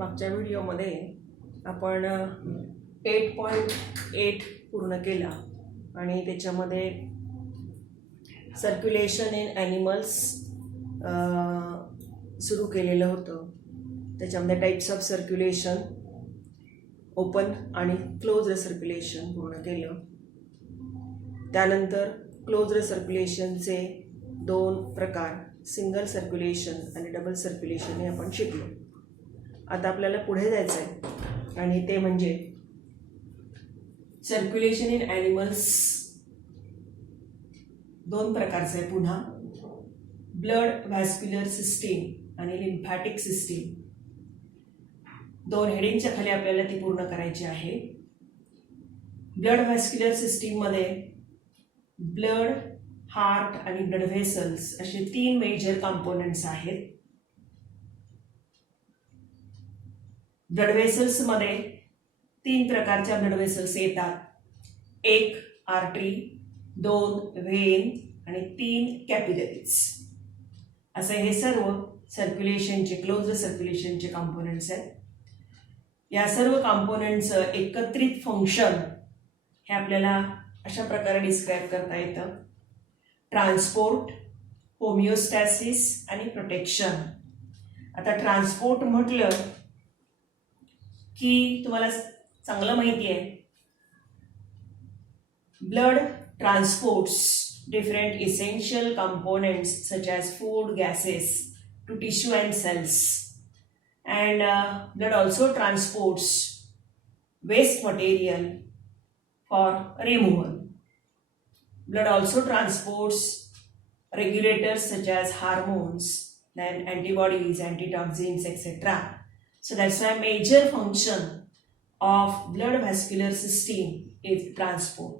मागच्या व्हिडिओमध्ये आपण 8.8 पूर्ण केला आणि त्याच्यामध्ये सर्क्युलेशन इन ॲनिमल्स सुरू केलेलं होतं. त्याच्यामध्ये टाईप्स ऑफ सर्क्युलेशन, ओपन आणि क्लोज्ड सर्क्युलेशन पूर्ण केलं. त्यानंतर क्लोज्ड सर्क्युलेशनचे 2 प्रकार, सिंगल सर्क्युलेशन आणि डबल सर्क्युलेशन हे आपण शिकलो. आता आपल्याला पुढे जायचं आहे आणि ते म्हणजे सर्क्युलेशन इन ॲनिमल्स 2 प्रकारचं आहे पुन्हा, ब्लड व्हॅस्क्युलर सिस्टीम आणि लिम्फॅटिक सिस्टीम. 2 हेडिंगच्या खाली आपल्याला ती पूर्ण करायची आहे. ब्लड व्हॅस्क्युलर सिस्टीममध्ये ब्लड, हार्ट आणि ब्लड व्हेसल्स असे 3 मेजर कंपोनेंट्स आहेत. ब्लड व्हेसल्समध्ये 3 प्रकारच्या ब्लड व्हेसल्स येतात. 1 आर्टरी, 2 व्हेन आणि 3 कॅपिलरीज. असे हे सर्व सर्क्युलेशनचे, क्लोज्ड सर्क्युलेशनचे कंपोनेंट्स आहेत. या सर्व कंपोनेंट्सचं एकत्रित फंक्शन हे आपल्याला अशा प्रकारे डिस्क्राईब करता येतं: ट्रान्सपोर्ट, होमिओस्टॅसिस आणि प्रोटेक्शन. आता ट्रान्सपोर्ट म्हटलं की तुम्हाला चांगलं माहिती आहे, blood ट्रान्सपोर्ट्स different essential components such as food, gases to tissue and cells, and blood also transports waste material for removal. Blood also transports regulators such as hormones, then antibodies, antitoxins, etc. So that's why major function of blood vascular system is transport.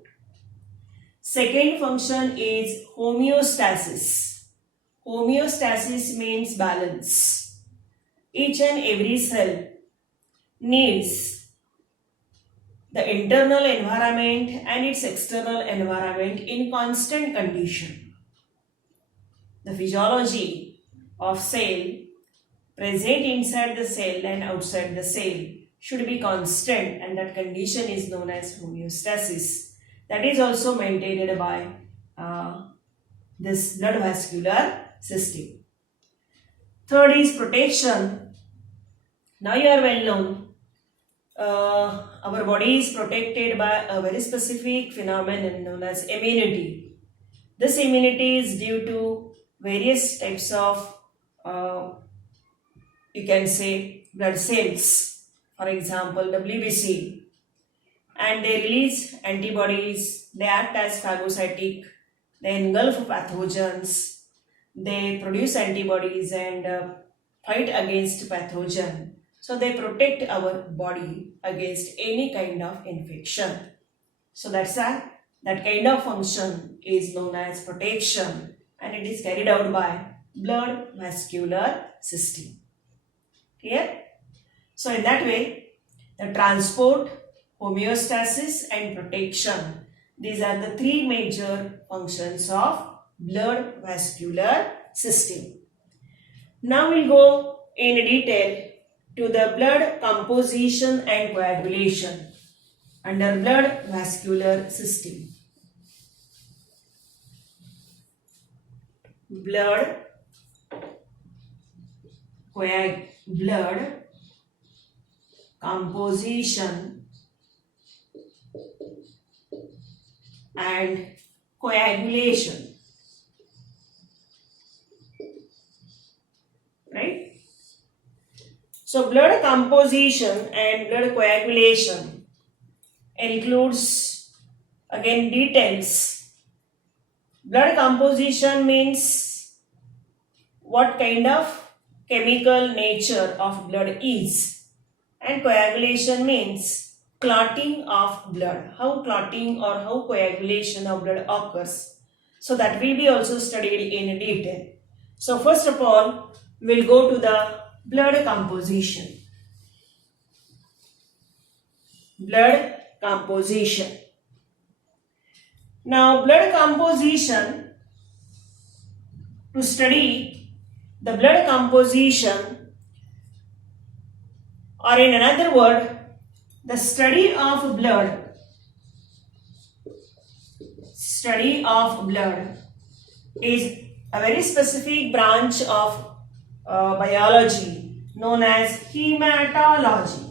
Second function is homeostasis. Homeostasis means balance. Each and every cell needs the internal environment and its external environment in constant condition. The physiology of cell present inside the cell and outside the cell should be constant, and that condition is known as homeostasis. That is also maintained by this blood vascular system. Third is protection. Now you are well known. Our body is protected by a very specific phenomenon known as immunity. This immunity is due to various types of, you can say, blood cells. For example, WBC. And they release antibodies, they act as phagocytic, they engulf pathogens, they produce antibodies and fight against pathogen. So they protect our body against any kind of infection. So that's why that kind of function is known as protection, and it is carried out by blood vascular system. Clear? So in that way, the transport, homeostasis and protection, these are the 3 major functions of blood vascular system. Now we'll go in detail to the blood composition and coagulation under blood vascular system. Blood composition and coagulation, right? So blood composition and blood coagulation includes again details. Blood composition means what kind of chemical nature of blood is, and coagulation means clotting of blood, how clotting or how coagulation of blood occurs. So that will be also studied in detail. So first of all, we'll go to the blood composition. Blood composition. Now blood composition, to study the blood composition or in another word, the study of blood is a very specific branch of biology known as hematology.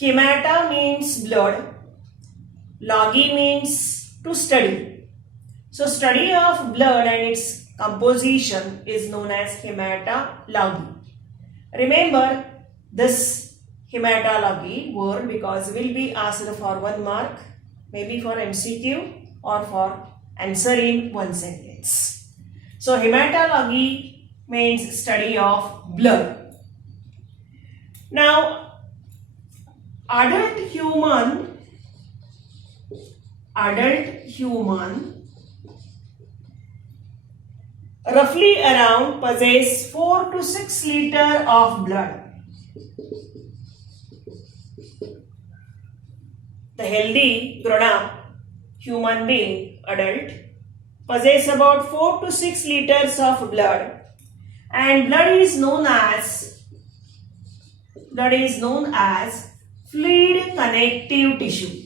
Hemata means blood, logi means to study. So study of blood and its composition is known as hematology. Remember this hematology word because will be asked for 1 mark, maybe for MCQ or for answer in 1 sentence. So hematology means study of blood. Now adult human roughly around possess 4 to 6 liter of blood. The healthy grown-up human being, adult, possess about 4 to 6 liters of blood, and blood is known as fluid connective tissue.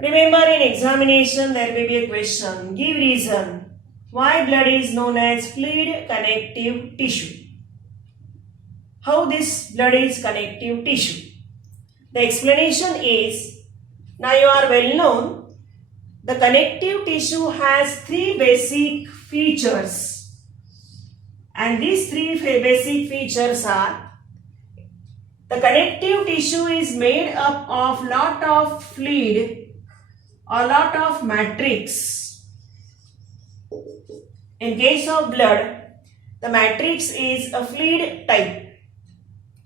Remember in examination there may be a question, give reason why blood is known as fluid connective tissue. How this blood is connective tissue? The explanation is, now you are well known, the connective tissue has 3 basic features, and these 3 basic features are: the connective tissue is made up of lot of fluid or lot of matrix. In case of blood, the matrix is a fluid type.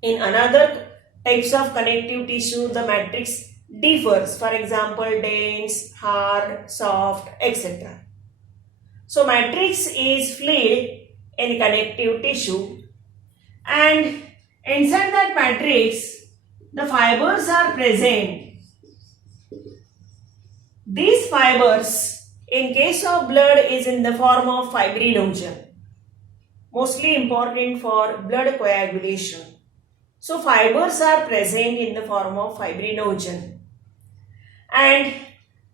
In another types of connective tissue, the matrix differs. For example, dense, hard, soft, etc. So matrix is fluid in connective tissue, and inside that matrix the fibers are present. These fibers in case of blood is in the form of fibrinogen, mostly important for blood coagulation. So fibers are present in the form of fibrinogen, and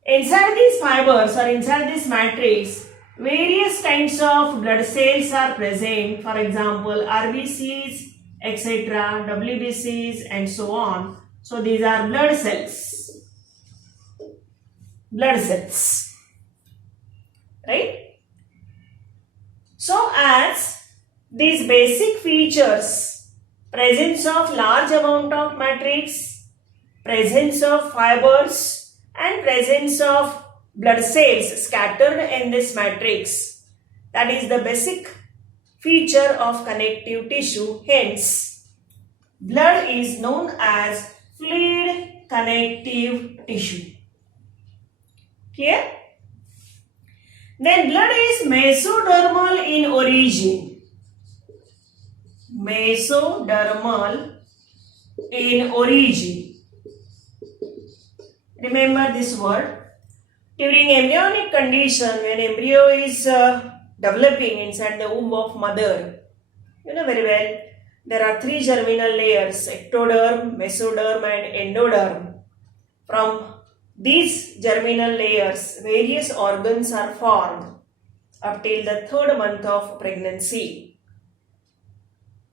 inside these fibers or inside this matrix various kinds of blood cells are present. For example, RBCs, etc., WBCs and so on. So these are blood cells. Right? So as these basic features, presence of large amount of matrix, presence of fibers and presence of blood cells scattered in this matrix, that is the basic feature of connective tissue. Hence, blood is known as fluid connective tissue. Clear? Then blood is mesodermal in origin. Remember this word. During embryonic condition, when embryo is developing inside the womb of mother, you know very well, there are 3 germinal layers: ectoderm, mesoderm and endoderm. From these germinal layers, various organs are formed up till the 3rd month of pregnancy.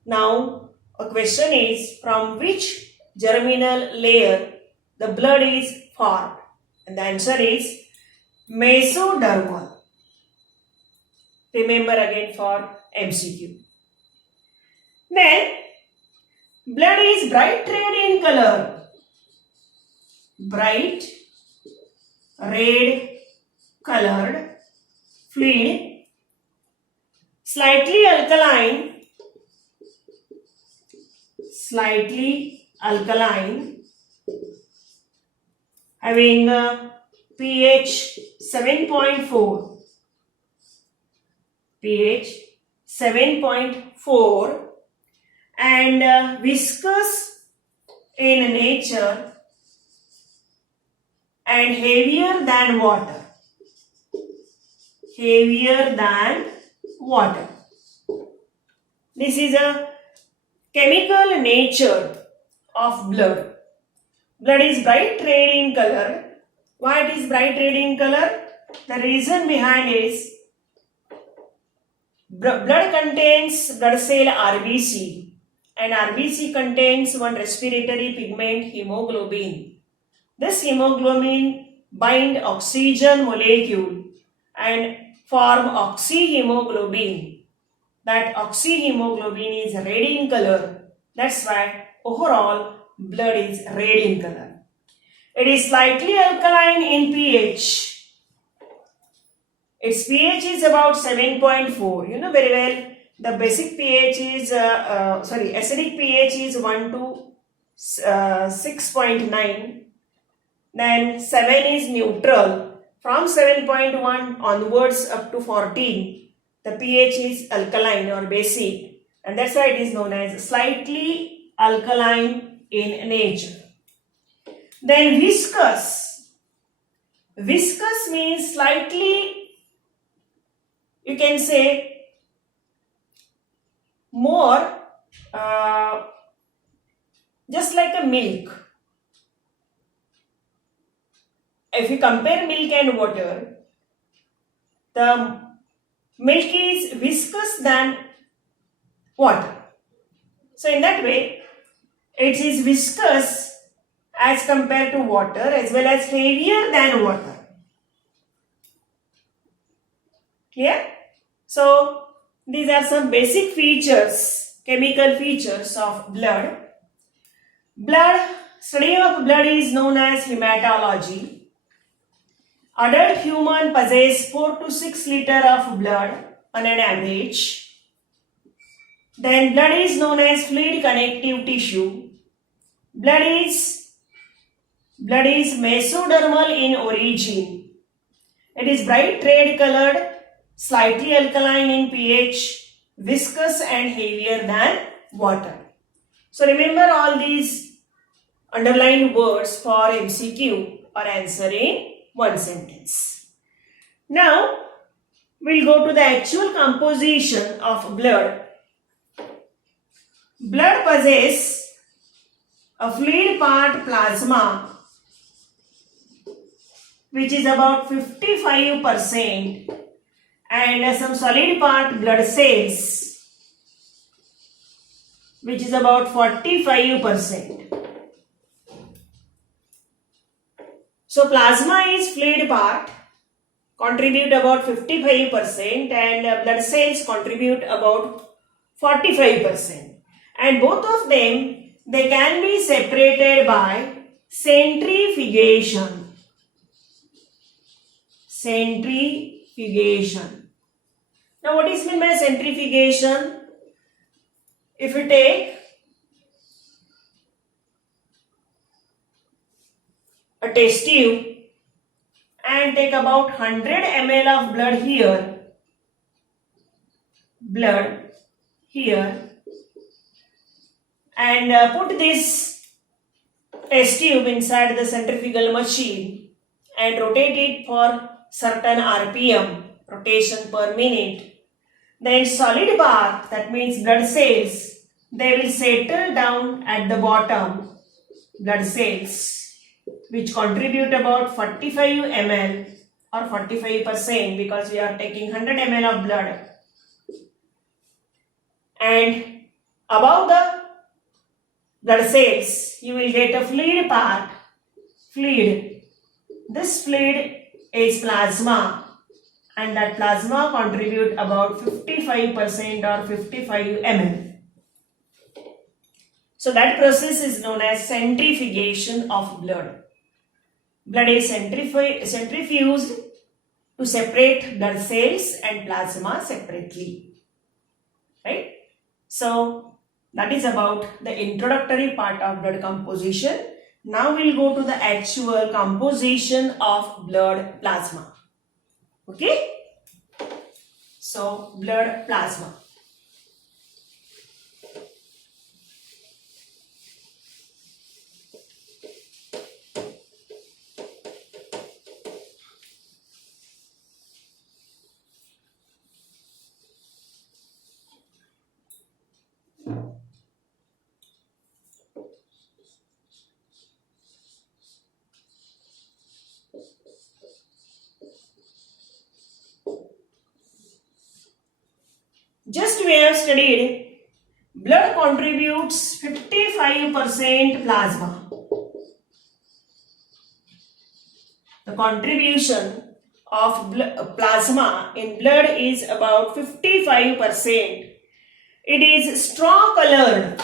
Now, a question is, from which germinal layer the blood is formed? And the answer is mesodermal. Remember again for MCQ. Then, blood is bright red in color. Bright red colored fluid, slightly alkaline, having pH 7.4 and viscous in nature and heavier than water. Heavier than water. This is a chemical nature of blood. Blood is bright red in color. Why it is bright red in color? The reason behind is blood contains blood cell RBC, and RBC contains one respiratory pigment, hemoglobin. This hemoglobin bind oxygen molecule and form oxyhemoglobin. That oxyhemoglobin is red in color. That's why overall blood is red in color. It is slightly alkaline in pH. Its pH is about 7.4. You know very well the basic pH is, acidic pH is 1 to 6.9. Then 7 is neutral. From 7.1 onwards up to 14, the pH is alkaline or basic, and that's why it is known as slightly alkaline in nature. Then viscous. Viscous means slightly, you can say, more, just like a milk. If you compare milk and water, the milk is viscous than water. So in that way, it is viscous as compared to water, as well as heavier than water. Clear? So these are some basic features, chemical features of blood. Study of blood is known as hematology. Adult human possess 4 to 6 liters of blood on an average. Then blood is known as fluid connective tissue. Blood is mesodermal in origin. It is bright red colored, slightly alkaline in pH, viscous and heavier than water. So remember all these underlined words for MCQ or answer in one sentence. Now we'll go to the actual composition of blood. Blood possesses a fluid part plasma, which is about 55%, and some solid part blood cells, which is about 45%. So plasma is fluid part, contribute about 55%, and blood cells contribute about 45%. And both of them, they can be separated by centrifugation. Centrifugation. Now what is meant by centrifugation? If you take a test tube and take about 100 ml of blood here, and put this test tube inside the centrifugal machine and rotate it for certain RPM, rotation per minute. Then solid part, that means blood cells, they will settle down at the bottom, blood cells, which contribute about 45 ml or 45%, because we are taking 100 ml of blood. And above the blood cells, you will get a fluid part. This fluid is plasma, and that plasma contribute about 55% or 55 ml. So that process is known as centrifugation of blood. Blood is centrifuged to separate blood cells and plasma separately. Right? So that is about the introductory part of blood composition. Now we'll go to the actual composition of blood plasma. Okay? So blood plasma. studied, blood contributes 55% plasma. The contribution of plasma in blood is about 55%. It is straw colored,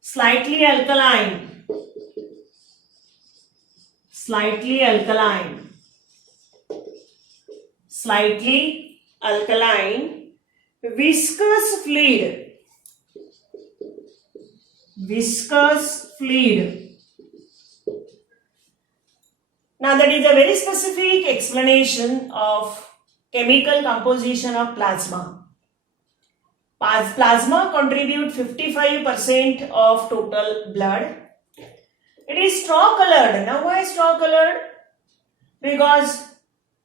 slightly alkaline, viscous fluid. Now that is a very specific explanation of chemical composition of plasma. Plasma contribute 55% of total blood. It is straw colored. Now why straw colored? Because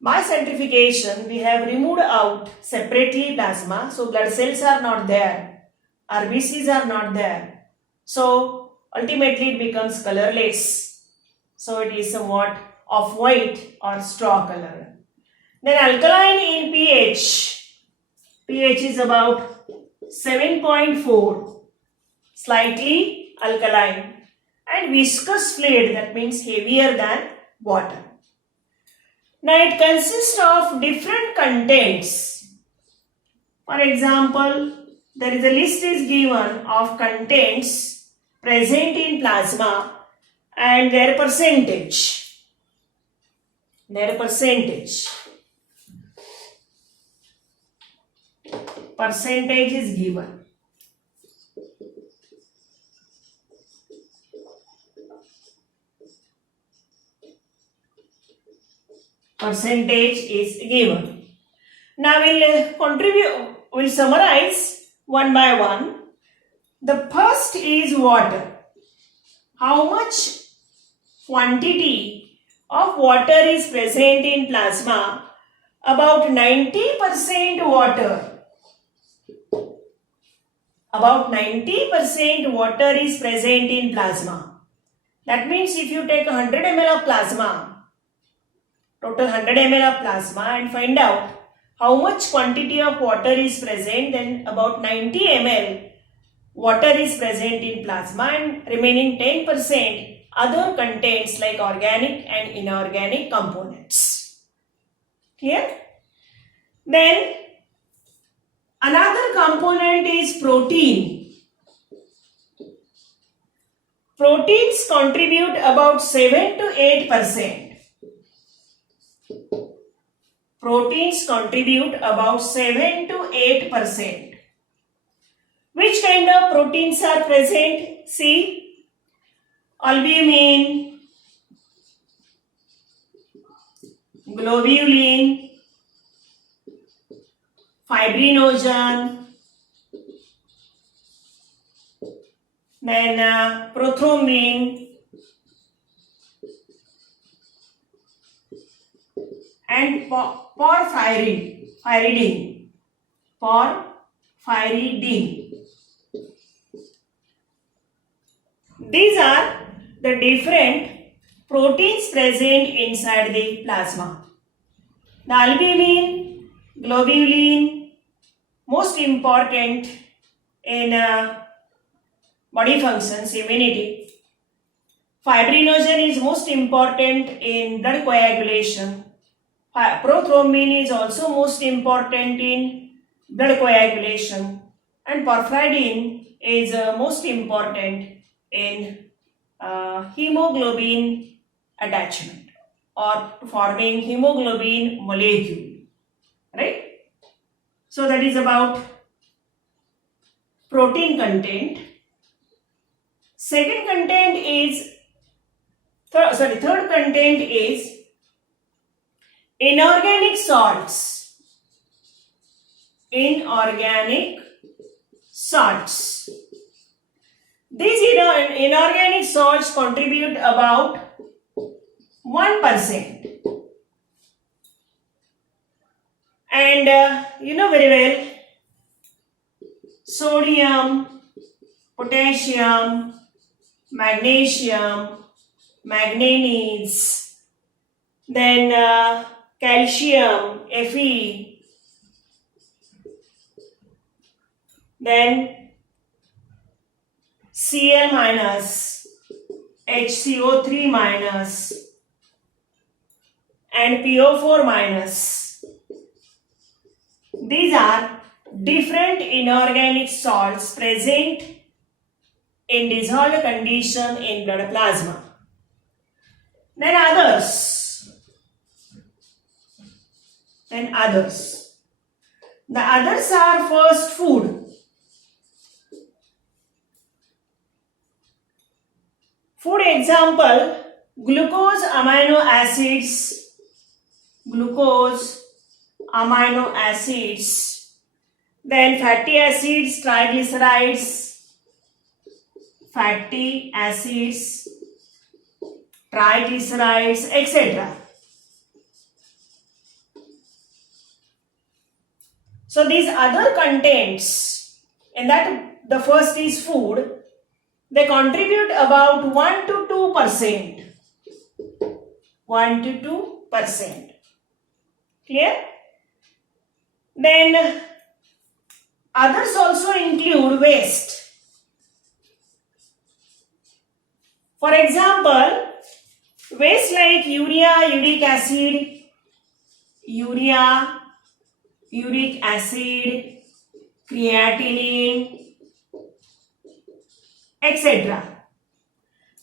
by centrifugation we have removed out separately plasma. So blood cells are not there. RBCs are not there. So ultimately it becomes colorless. So it is somewhat off-white or straw color. Then alkaline in pH. pH is about 7.4. Slightly alkaline. And viscous fluid, that means heavier than water. Now it consists of different contents. For example, there is a list is given of contents present in plasma and their percentage. Percentage is given. Percentage is given. Now we'll summarize one by one. The first is water. How much quantity of water is present in plasma? About 90% water. About 90% water is present in plasma. That means if you take 100 ml of plasma, total 100 ml of plasma, and find out how much quantity of water is present, then about 90 ml water is present in plasma and remaining 10% other contents like organic and inorganic components. Clear? Then another component is protein. Proteins contribute about 7 to 8%. Proteins contribute about 7 to 8%. Which kind of proteins are present? See, albumin, globulin, fibrinogen, then prothrombin, and porphyridine. These are the different proteins present inside the plasma. The albumin, globulin, most important in body functions, immunity. Fibrinogen is most important in blood coagulation. Prothrombin is also most important in blood coagulation, and porphyridine is most important in hemoglobin attachment or forming hemoglobin molecule, right? So that is about protein content. Third content is inorganic salts. These inorganic salts contribute about 1%. And you know very well, sodium, potassium, magnesium, manganese, then calcium, Fe, then Cl minus, HCO3 minus, and PO4 minus. These are different inorganic salts present in dissolved condition in blood plasma. Then others. The others are first food. Food example, glucose, amino acids, then fatty acids, triglycerides, etc. So these other contents, in that the first is food, they contribute about 1 to 2%. 1 to 2%. Clear? Then others also include waste. For example, waste like urea, uric acid, creatinine, etc.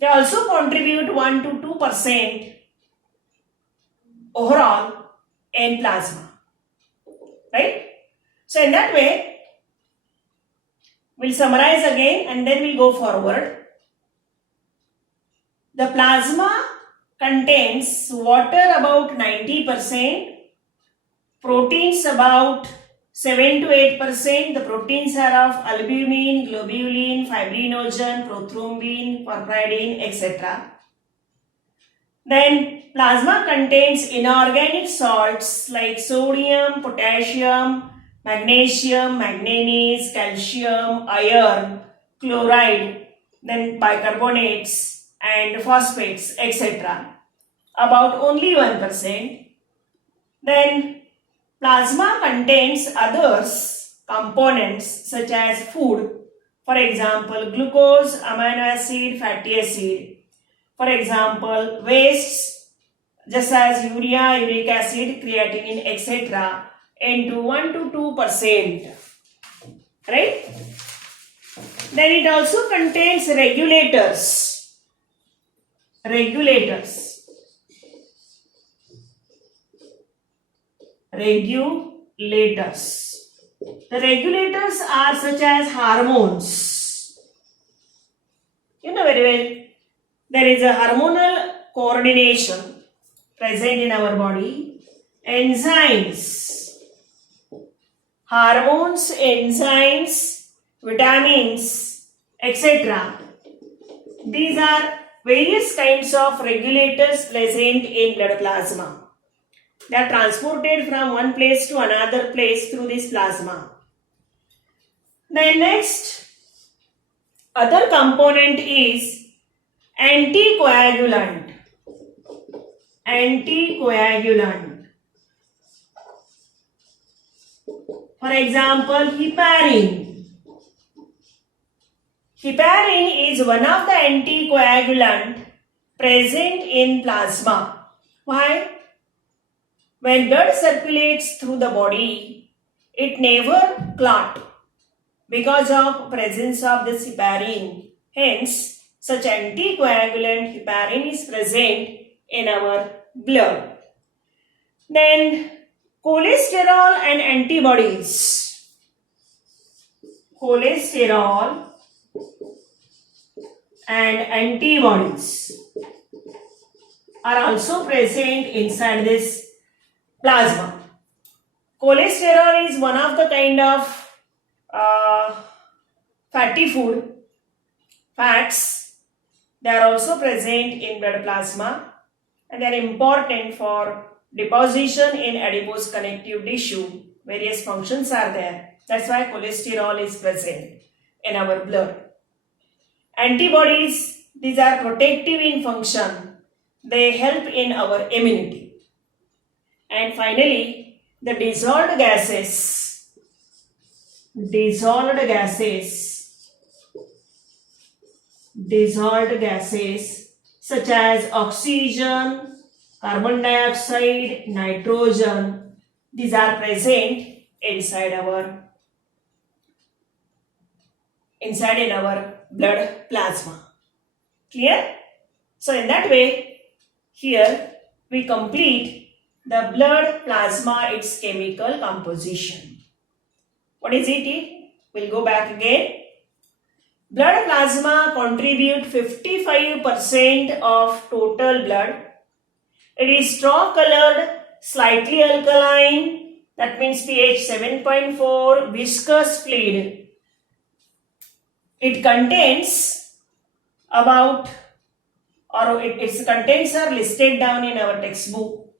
They also contribute 1 to 2% overall in plasma. Right? So in that way, we'll summarize again and then we'll go forward. The plasma contains water about 90%, proteins about 7 to 8%. The proteins are of albumin, globulin, fibrinogen, prothrombin, porphyrin, etc. Then plasma contains inorganic salts like sodium, potassium, magnesium, manganese, calcium, iron, chloride, then bicarbonates and phosphates, etc. About only 1%. Then plasma contains others components such as food, for example glucose, amino acid, fatty acid. For example wastes just as urea, uric acid, creatinine, etc. into 1 to 2%. Right? Then it also contains regulators. The regulators are such as hormones. You know very well, there is a hormonal coordination present in our body. Enzymes, hormones, enzymes, vitamins, etc. These are various kinds of regulators present in blood plasma. They are transported from one place to another place through this plasma. Then next, other component is anticoagulant. For example, heparin. Heparin is one of the anticoagulant present in plasma. Why? When blood circulates through the body, it never clots because of presence of this heparin. Hence, such anticoagulant heparin is present in our blood. Then, cholesterol and antibodies. Cholesterol and antibodies are also present inside this plasma. Cholesterol is one of the kind of fatty food, fats. They are also present in blood plasma and they are important for deposition in adipose connective tissue. Various functions are there. That's why cholesterol is present in our blood. Antibodies, these are protective in function. They help in our immunity. And finally, the dissolved gases such as oxygen, carbon dioxide, nitrogen, these are present inside in our blood plasma. Clear? So in that way, here we complete the blood plasma, its chemical composition. What is it? We'll go back again. Blood plasma contribute 55% of total blood. It is straw colored, slightly alkaline, that means pH 7.4, viscous fluid. It contains its contents are listed down in our textbook.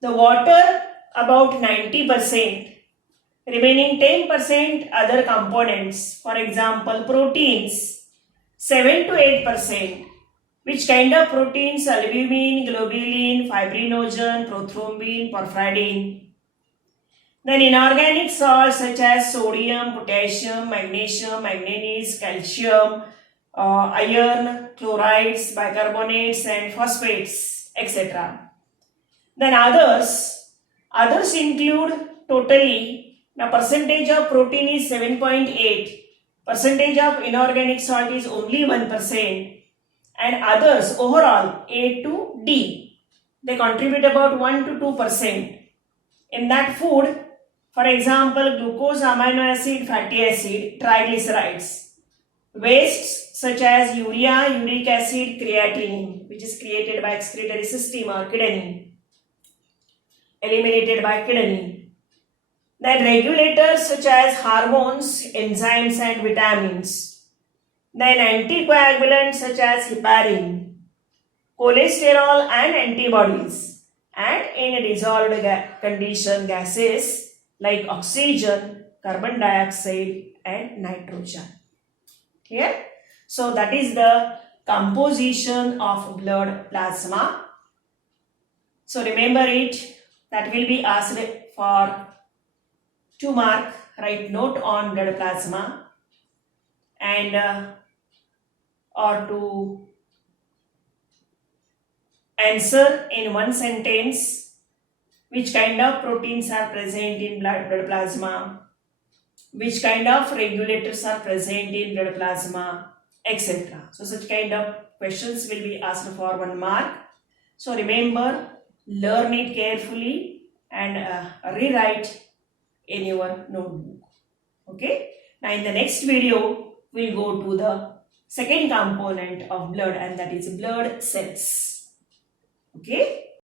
The water about 90%, remaining 10% other components, for example proteins 7 to 8%. Which kind of proteins? Albumin, globulin, fibrinogen, prothrombin, porphyrin. Then inorganic salts such as sodium, potassium, magnesium, manganese, calcium, iron, chlorides, bicarbonates and phosphates, etc. Then others include totally, the percentage of protein is 7.8, percentage of inorganic salt is only 1%, and others overall A to D, they contribute about 1 to 2%. In that food, for example, glucose, amino acid, fatty acid, triglycerides, wastes such as urea, uric acid, creatinine, which is created by excretory system, or kidney, eliminated by kidney. Then regulators such as hormones, enzymes and vitamins. Then anticoagulants such as heparin, cholesterol and antibodies, and in dissolved condition gases like oxygen, carbon dioxide and nitrogen. Clear? So that is the composition of blood plasma. So remember it, that will be asked for 2 mark. Write note on blood plasma and or to answer in one sentence which kind of proteins are present in blood plasma, which kind of regulators are present in blood plasma, etc. So such kind of questions will be asked for 1 mark. So remember, learn it carefully and rewrite in your notebook. Okay. Now in the next video, we'll go to the second component of blood, and that is blood cells. Okay.